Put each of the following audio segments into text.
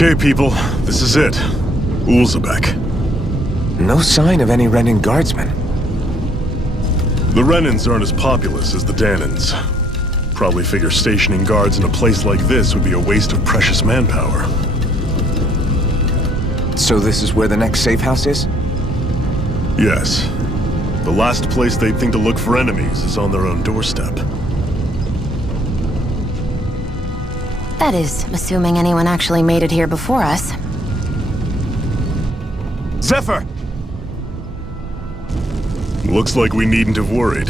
Okay, people, this is it. Ulzebek. No sign of any Renin guardsmen. The Renins aren't as populous as the Danins. Probably figure stationing guards in a place like this would be a waste of precious manpower. So this is where the next safe house is? Yes. The last place they'd think to look for enemies is on their own doorstep. That is, assuming anyone actually made it here before us. Zephyr! Looks like we needn't have worried.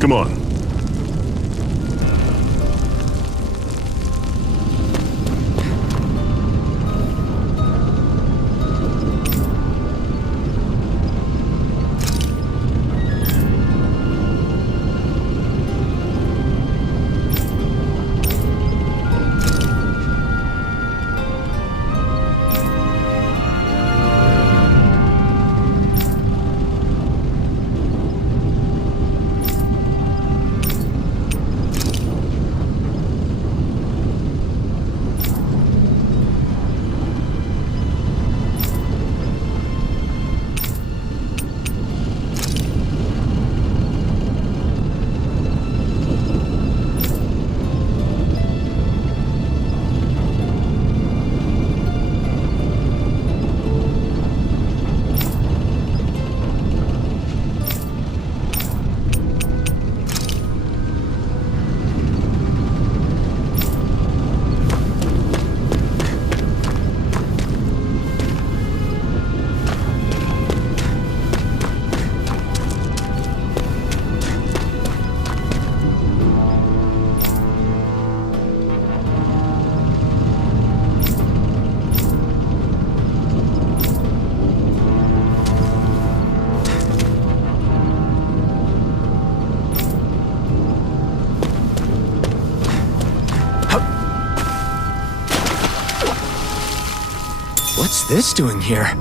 Come on. What's this doing here?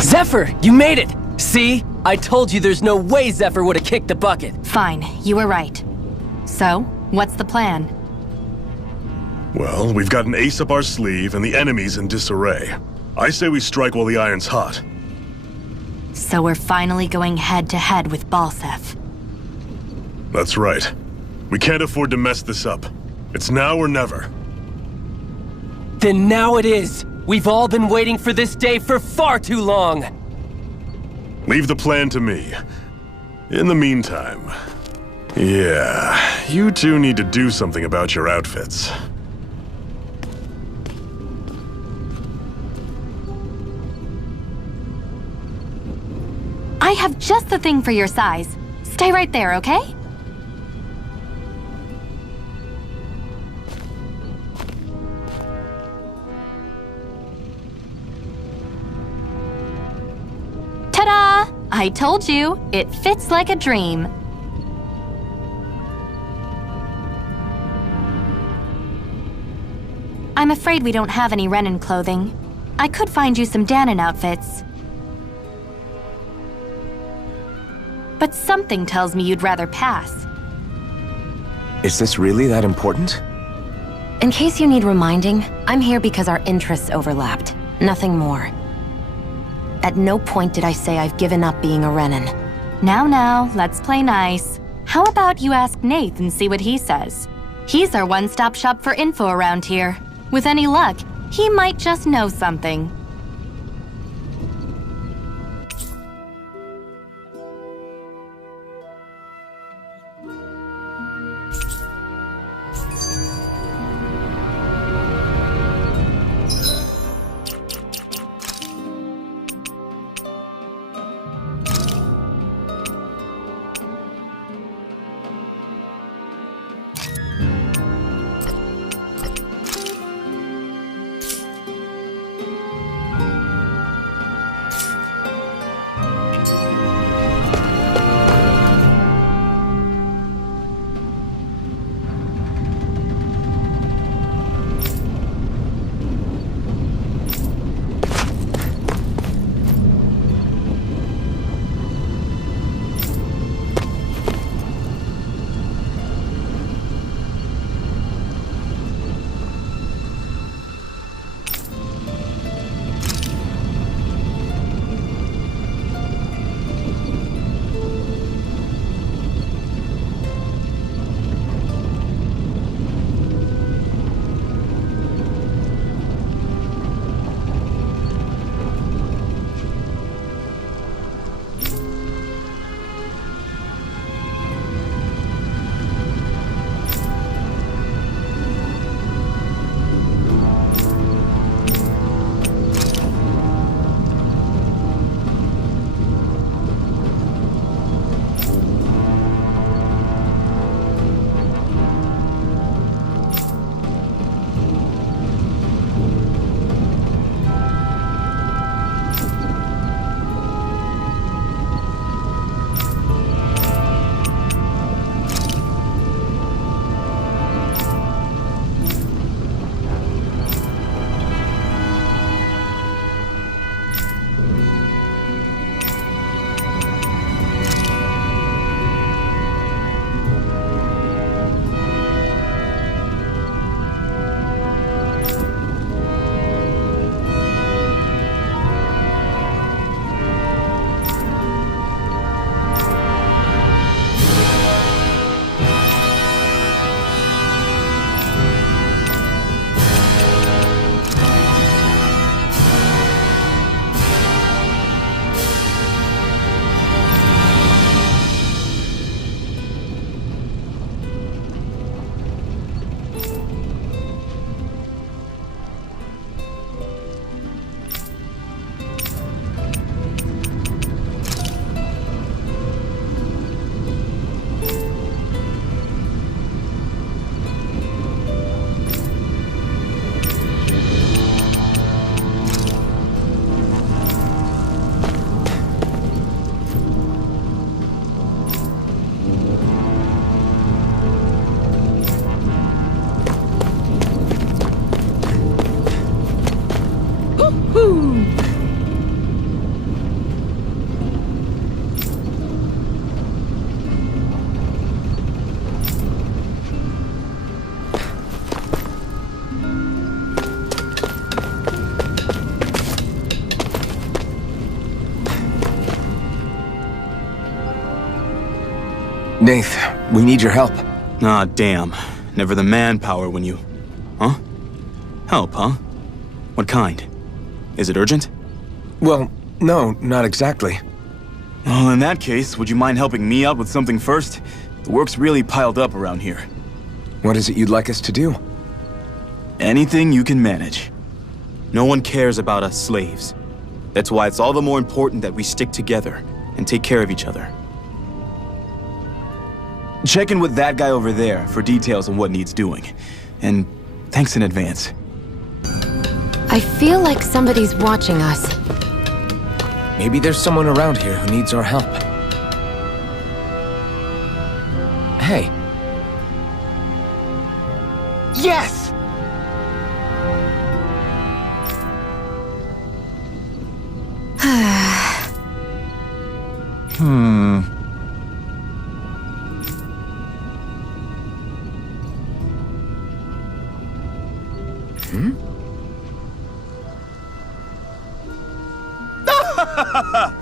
Zephyr, you made it! See? I told you there's no way Zephyr would have kicked the bucket. Fine, you were right. So, what's the plan? Well, we've got an ace up our sleeve and the enemy's in disarray. I say we strike while the iron's hot. So we're finally going head-to-head with Balsef. That's right. We can't afford to mess this up. It's now or never. Then now it is! We've all been waiting for this day for far too long! Leave the plan to me. In the meantime... yeah, you two need to do something about your outfits. I have just the thing for your size. Stay right there, okay? Ta-da! I told you, it fits like a dream. I'm afraid we don't have any Renin clothing. I could find you some Danin outfits. But something tells me you'd rather pass. Is this really that important? In case you need reminding, I'm here because our interests overlapped. Nothing more. At no point did I say I've given up being a Renin. Now, let's play nice. How about you ask Nath and see what he says? He's our one-stop shop for info around here. With any luck, he might just know something. Nath, we need your help. Ah, damn. Never the manpower when you... Huh? Help, huh? What kind? Is it urgent? Well, no, not exactly. Well, in that case, would you mind helping me out with something first? The work's really piled up around here. What is it you'd like us to do? Anything you can manage. No one cares about us slaves. That's why it's all the more important that we stick together and take care of each other. Check in with that guy over there for details on what needs doing. And thanks in advance. I feel like somebody's watching us. Maybe there's someone around here who needs our help. Hey. Yes! I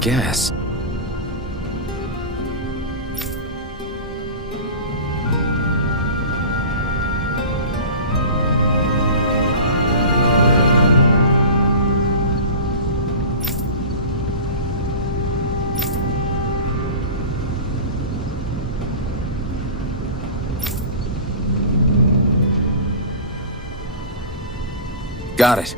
guess. Got it.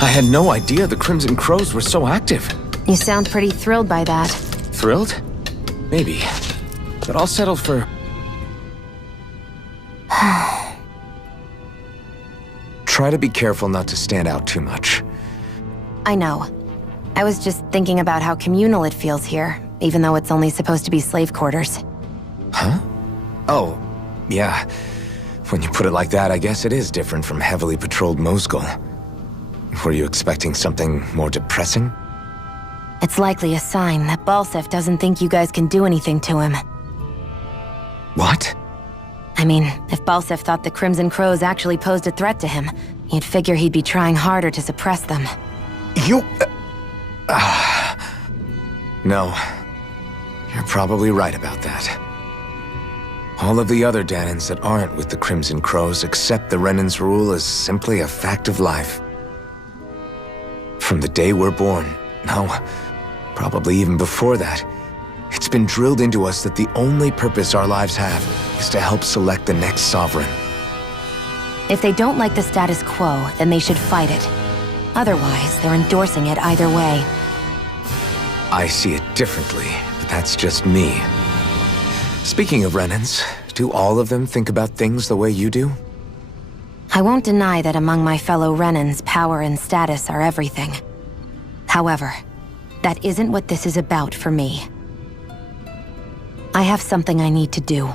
I had no idea the Crimson Crows were so active. You sound pretty thrilled by that. Thrilled? Maybe. But I'll settle for... Try to be careful not to stand out too much. I know. I was just thinking about how communal it feels here, even though it's only supposed to be slave quarters. Huh? Oh, yeah. When you put it like that, I guess it is different from heavily patrolled Moscow. Were you expecting something more depressing? It's likely a sign that Balsef doesn't think you guys can do anything to him. What? I mean, if Balsef thought the Crimson Crows actually posed a threat to him, you'd figure he'd be trying harder to suppress them. You... No. You're probably right about that. All of the other Danans that aren't with the Crimson Crows accept the Renan's rule as simply a fact of life. From the day we're born, no, probably even before that, it's been drilled into us that the only purpose our lives have is to help select the next sovereign. If they don't like the status quo, then they should fight it. Otherwise, they're endorsing it either way. I see it differently, but that's just me. Speaking of Renans, do all of them think about things the way you do? I won't deny that among my fellow Renans, power and status are everything. However, that isn't what this is about for me. I have something I need to do,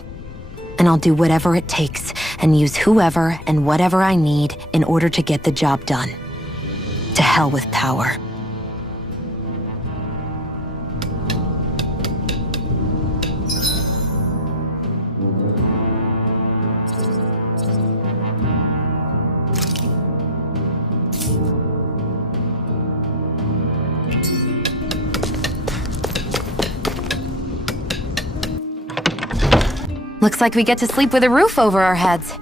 and I'll do whatever it takes and use whoever and whatever I need in order to get the job done. To hell with power. Looks like we get to sleep with a roof over our heads.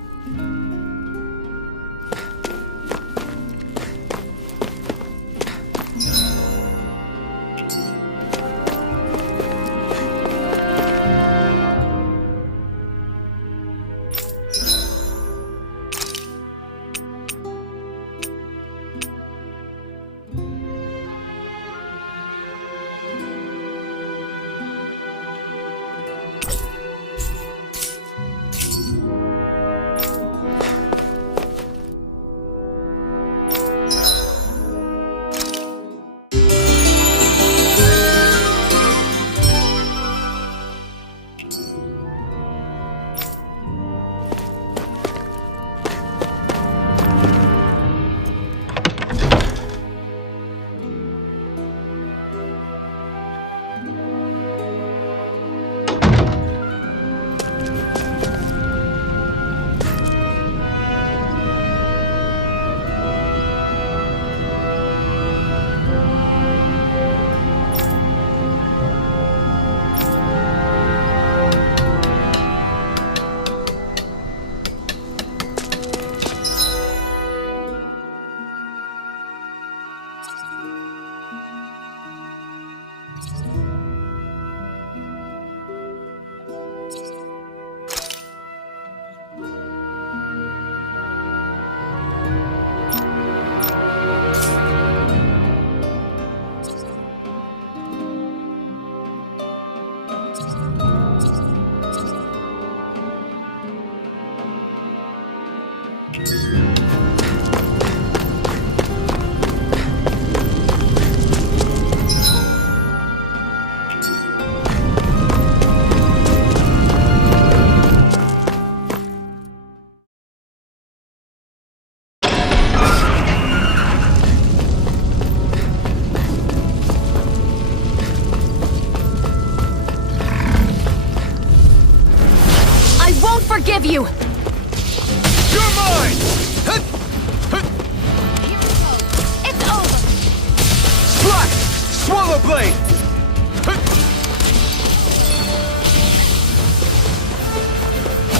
Swallow Blade!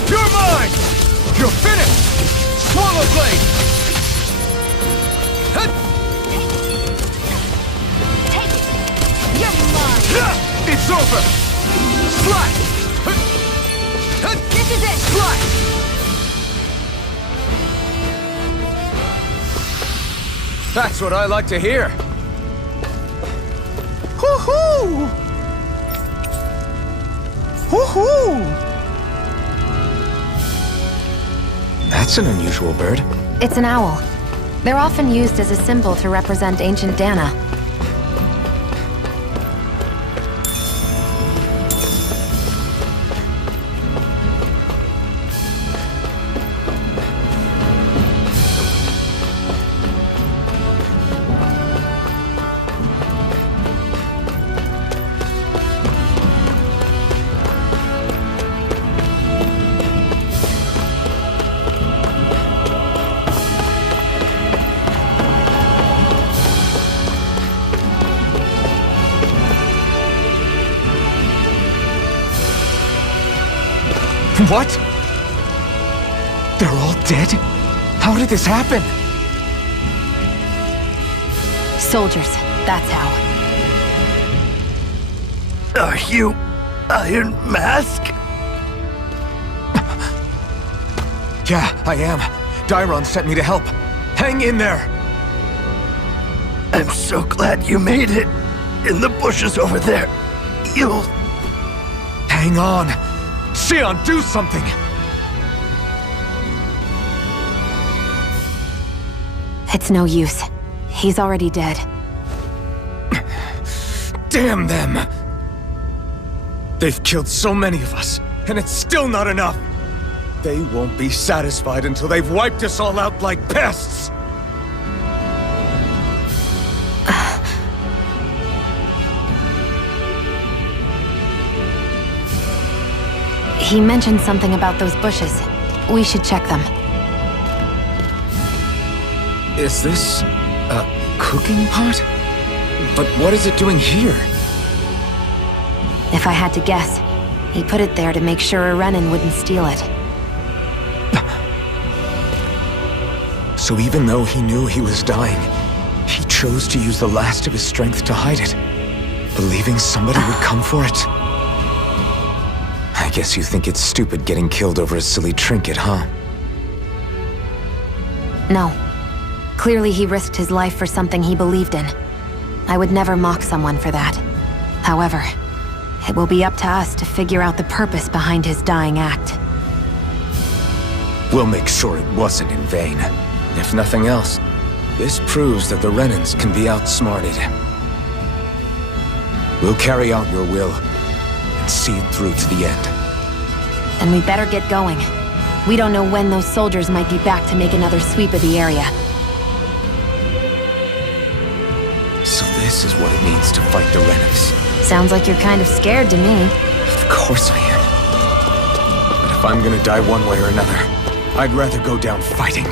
You're mine! You're finished! Swallow Blade! Take it! You're mine! It's over! Slash! This is it! Slash! That's what I like to hear. Woohoo! Woohoo! That's an unusual bird. It's an owl. They're often used as a symbol to represent ancient Dana. What? They're all dead? How did this happen? Soldiers, that's how. Are you Iron Mask? Yeah, I am. Dairon sent me to help. Hang in there! I'm so glad you made it. In the bushes over there. You'll... Hang on! Xion, do something! It's no use. He's already dead. Damn them! They've killed so many of us, and it's still not enough! They won't be satisfied until they've wiped us all out like pests! He mentioned something about those bushes. We should check them. Is this a cooking pot? But what is it doing here? If I had to guess, he put it there to make sure a Renan wouldn't steal it. So even though he knew he was dying, he chose to use the last of his strength to hide it, believing somebody would come for it. I guess you think it's stupid getting killed over a silly trinket, huh? No. Clearly he risked his life for something he believed in. I would never mock someone for that. However, it will be up to us to figure out the purpose behind his dying act. We'll make sure it wasn't in vain. If nothing else, this proves that the Renans can be outsmarted. We'll carry out your will and see it through to the end. Then we better get going. We don't know when those soldiers might be back to make another sweep of the area. So this is what it means to fight the Renans. Sounds like you're kind of scared to me. Of course I am. But if I'm gonna die one way or another, I'd rather go down fighting.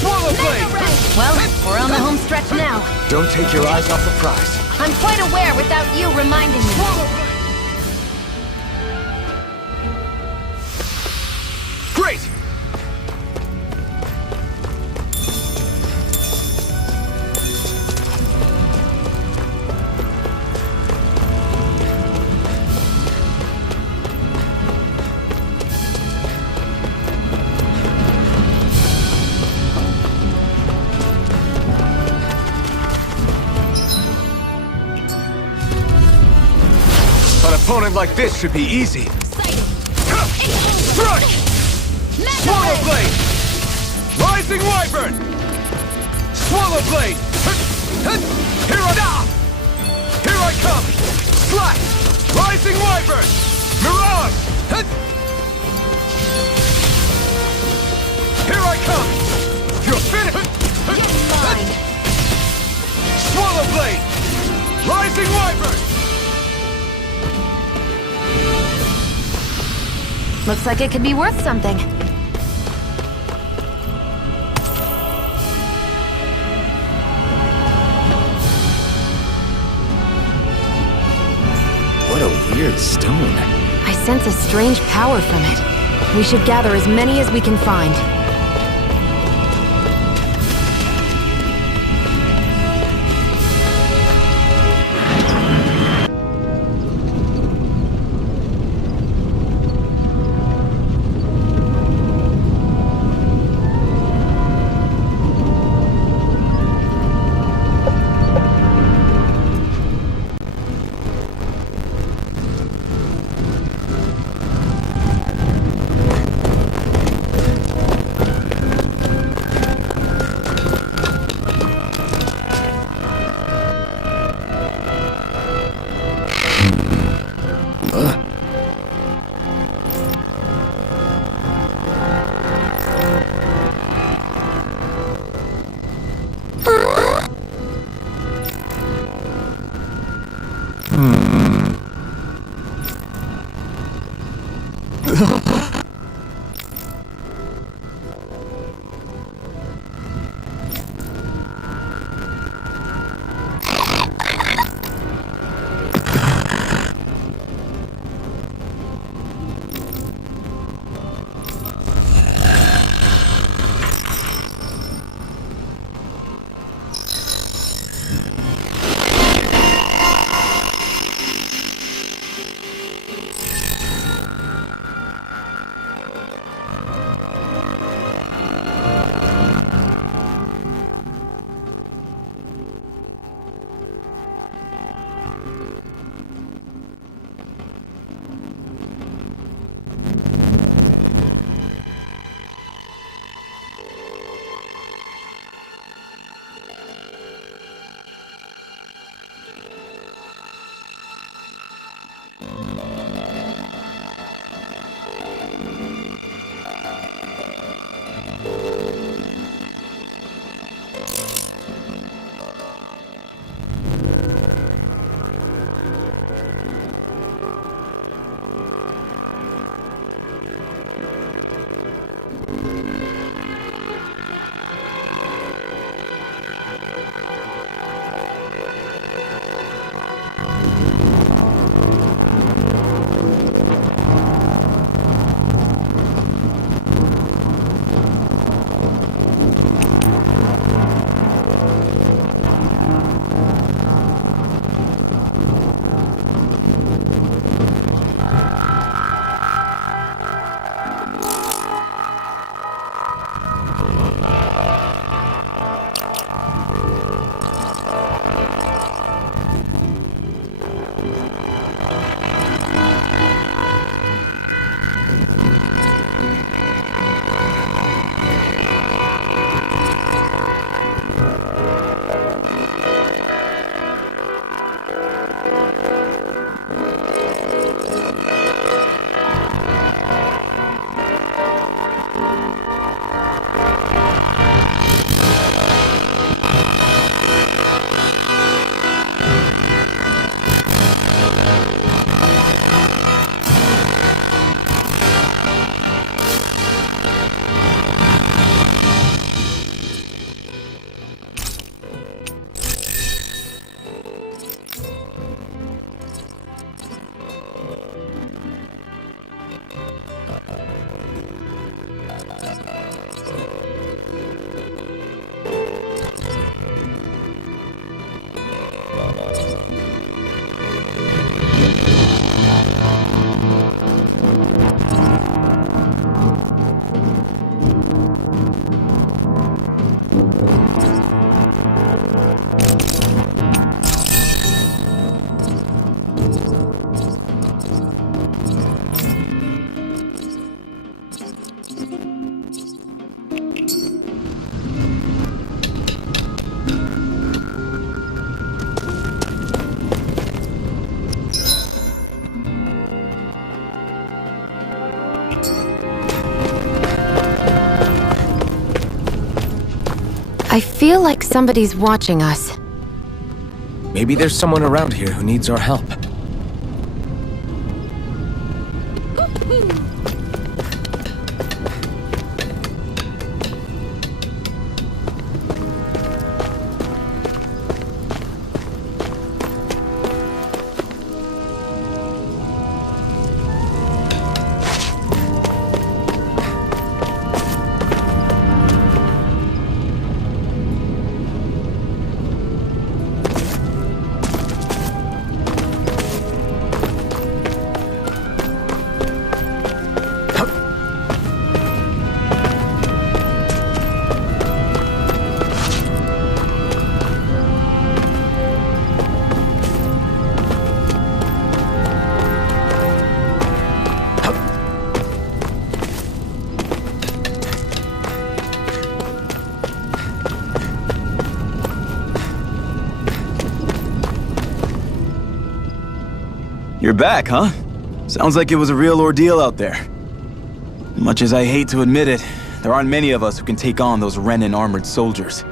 Swallow blade! Well, we're on the home stretch now. Don't take your eyes off the prize. I'm quite aware without you reminding me. Great! An opponent like this should be easy. Strike! Swallow blade! Rising wyvern! Swallow blade! Here I come! Slash! Rising wyvern! Mirage! Here I come! You're finished! Swallow blade! Rising wyvern! Looks like it could be worth something. What a weird stone. I sense a strange power from it. We should gather as many as we can find. feel like somebody's watching us. Maybe there's someone around here who needs our help. You're back, huh? Sounds like it was a real ordeal out there. Much as I hate to admit it, there aren't many of us who can take on those Renin armored soldiers.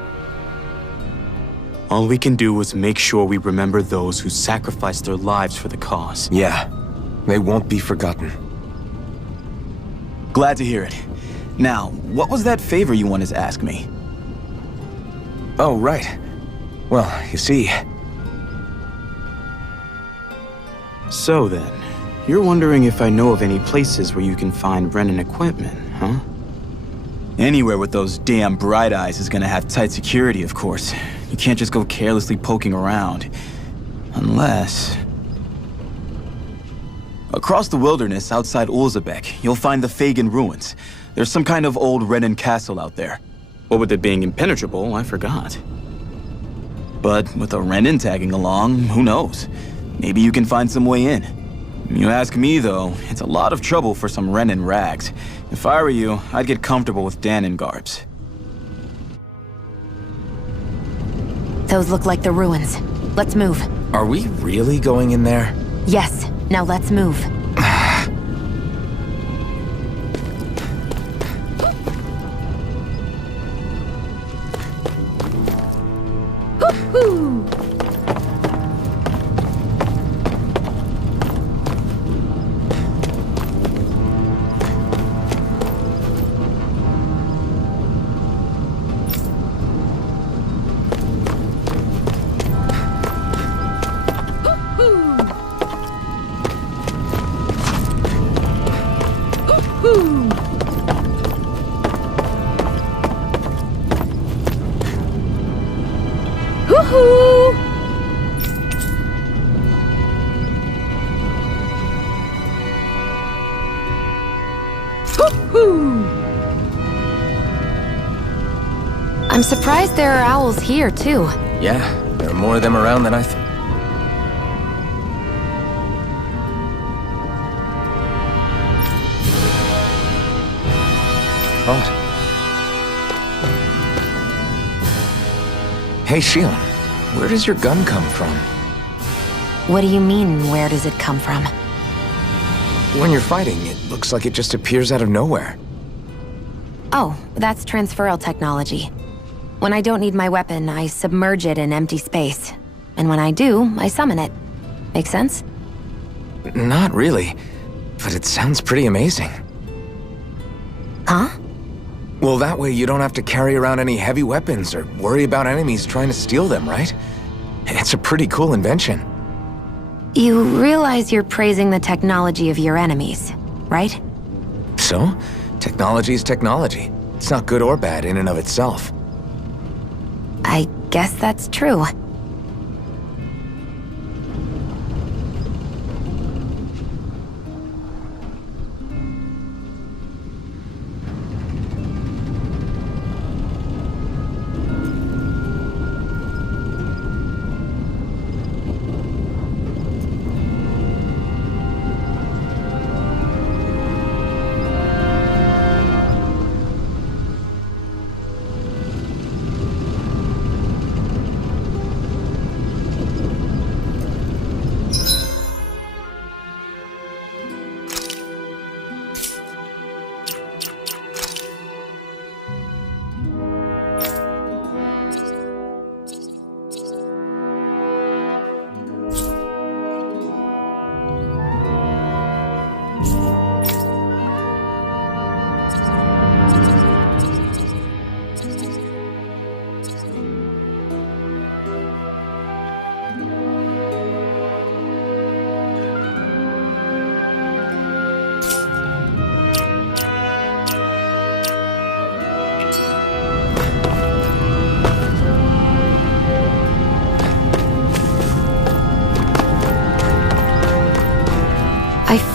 All we can do is make sure we remember those who sacrificed their lives for the cause. Yeah, they won't be forgotten. Glad to hear it. Now, what was that favor you wanted to ask me? Oh, right. Well, you see... So then, you're wondering if I know of any places where you can find Renin equipment, huh? Anywhere with those damn bright eyes is gonna have tight security, of course. You can't just go carelessly poking around. Unless... Across the wilderness outside Ulzebek, you'll find the Fagin ruins. There's some kind of old Renin castle out there. What with it being impenetrable, I forgot. But with a Renin tagging along, who knows? Maybe you can find some way in. You ask me, though, it's a lot of trouble for some Renin rags. If I were you, I'd get comfortable with Danon garbs. Those look like the ruins. Let's move. Are we really going in there? Yes, now let's move. I'm surprised there are owls here, too. Yeah, there are more of them around than I thought. Hey, Shion, where does your gun come from? What do you mean, where does it come from? When you're fighting, it looks like it just appears out of nowhere. Oh, that's transferal technology. When I don't need my weapon, I submerge it in empty space. And when I do, I summon it. Make sense? Not really, but it sounds pretty amazing. Huh? Well, that way you don't have to carry around any heavy weapons or worry about enemies trying to steal them, right? It's a pretty cool invention. You realize you're praising the technology of your enemies, right? So, technology is technology. It's not good or bad in and of itself. I guess that's true.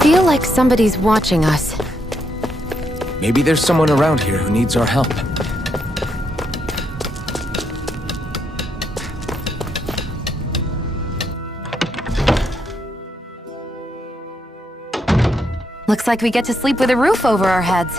feel like somebody's watching us. Maybe there's someone around here who needs our help. Looks like we get to sleep with a roof over our heads.